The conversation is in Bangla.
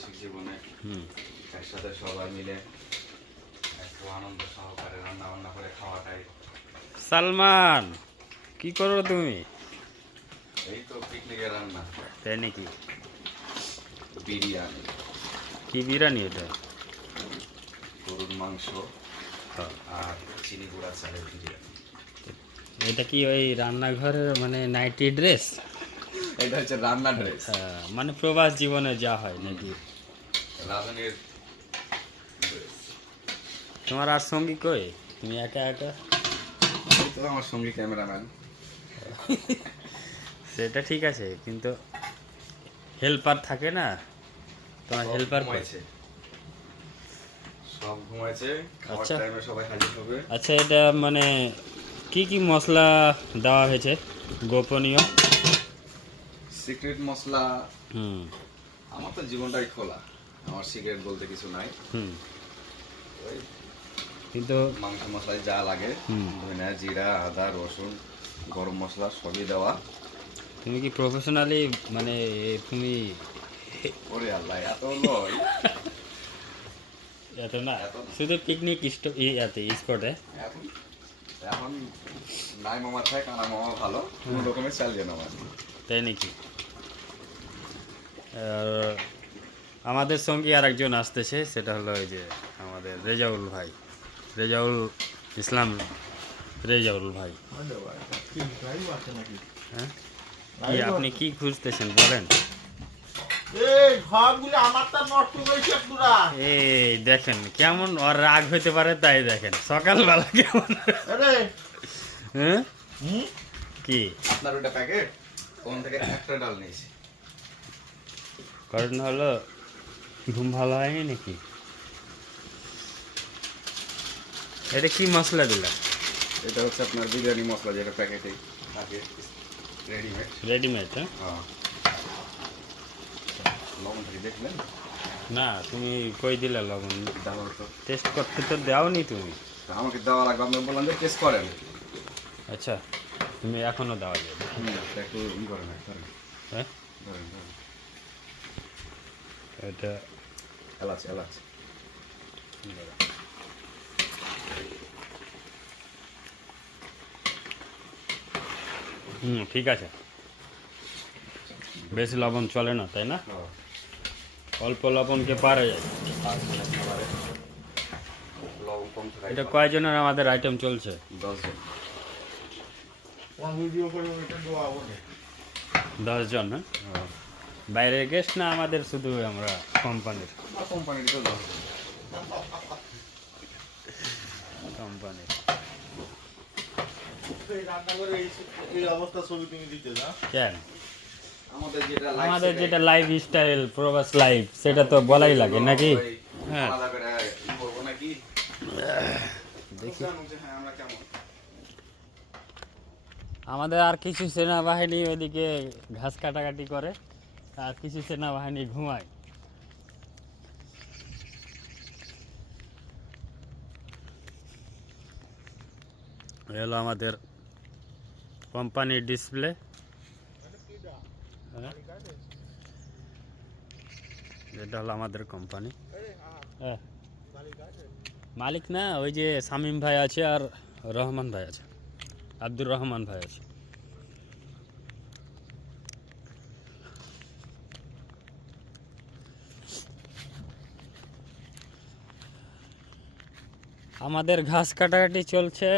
জীবনে একসাথে সবাই মিলে একটু আনন্দ সহকারে রান্না বান্না করে খাওয়াটাই। সালমান, কি করো তুমি? এই তো পিকনিকের রান্না। তাই নাকি? বিরিয়ানি। কি বিরিয়ানি এটা? গরুর মাংস হ্যাঁ। আর চিনি গুঁড়া চালের বিরিয়ানি। এটা কি ওই রান্নাঘরের মানে নাইটি ড্রেস? এটা হচ্ছে রান্না ড্রেস। মানে প্রবাস জীবনে যা হয় নাকি? রাঁধুনির ড্রেস। তোমার আর সঙ্গী কই? তুমি একা একা? এই তো আমার সঙ্গী ক্যামেরাম্যান। সেটা ঠিক আছে, কিন্তু হেল্পার থাকে না? তোমার হেল্পার ঘুমাইছে, সব ঘুমাইছে। খাবার আচ্ছা। টাইমে সবাই হাজির হবে। আচ্ছা, এটা মানে কি কি মশলা দেওয়া হয়েছে গোপনীয়? সিক্রেট মশলা। হুম আমার তো জীবনটাই খোলা, আমার সিক্রেট বলতে কিছু নাই। হুম ওই কিন্তু মাংস মশলায় যা লাগে, ধনিয়া, জিরা, আদা, রসুন, গরম মশলা সবই দেওয়া। তুমি কি প্রফেশনালি মানে তুমি ওরে আল্লাহ, এত লয়। এত না, এত না। শুধু পিকনিক স্পটে? এখন এখন নাই মামা থাকে, কানা মামা ভালো, কোনো রকমের চালিয়ে নেওয়া। তাই নাকি? আর আমাদের সঙ্গে আর একজন আসতেছে, সেটা হলো ওই যে আমাদের রেজাউল ভাই, রেজাউল ইসলাম, রেজাউল ভাই। হ্যাঁ, কি আপনি কি খুঁজতেছেন বলেন? এই দেখেন কেমন ওর রাগ হইতে পারে, তাই দেখেন সকালবেলা কেমন। হ্যাঁ কি আপনার ওটা প্যাকেট কোন থেকে একটা ডাল নিয়েছি। কারণ হলো ঘুম ভালো হয়নি নাকি? এটা কি মশলা দিলা? এটা হচ্ছে আপনার বিরিয়ানি মশলা, যেটা প্যাকেটে থাকে রেডিমেড। রেডিমেড? হ্যাঁ, লবণটা কি দেখলেন? না, তুমি কই দিলা লবণ? দেওয়ার তো টেস্ট করতে তো দাওনি তুমি। আমাকে দেওয়া লাগবে, আপনি বললাম যে টেস্ট করেন। আচ্ছা, তুমি এখনো দেওয়া যাবে? একটু ই করেন, ধরেন হ্যাঁ, ধরেন ধরেন। এটা এলাচ এলাচ। ঠিক আছে। বেশি লবণ চলে না, তাই না? অল্প লবণকে পারা যায়। লবণ কম থাকে। এটা কয়জনের আমাদের আইটেম চলছে? 10 জন। 10 জন? হ্যাঁ, বাইরের গেস্ট না আমাদের শুধু আমরা কোম্পানির? কোম্পানির তো 10 জন। কোম্পানির কেন? আমাদের যেটা লাইফ স্টাইল, প্রবাস লাইফ, সেটা তো বলাই লাগে নাকি? হ্যাঁ, দেখি আমাদের আর কিছু সেনাবাহিনী ওইদিকে ঘাস কাটাকাটি করে, আর কিছু সেনাবাহিনী ঘুমায়। হলো আমাদের কোম্পানির ডিসপ্লে। এটা হলো আমাদের কোম্পানি। হ্যাঁ, মালিক না, ওই যে শামীম ভাই আছে আর রহমান ভাই আছে, আব্দুর রহমান ভাই আছে। আমাদের ঘাস কাটাকাটি চলছে।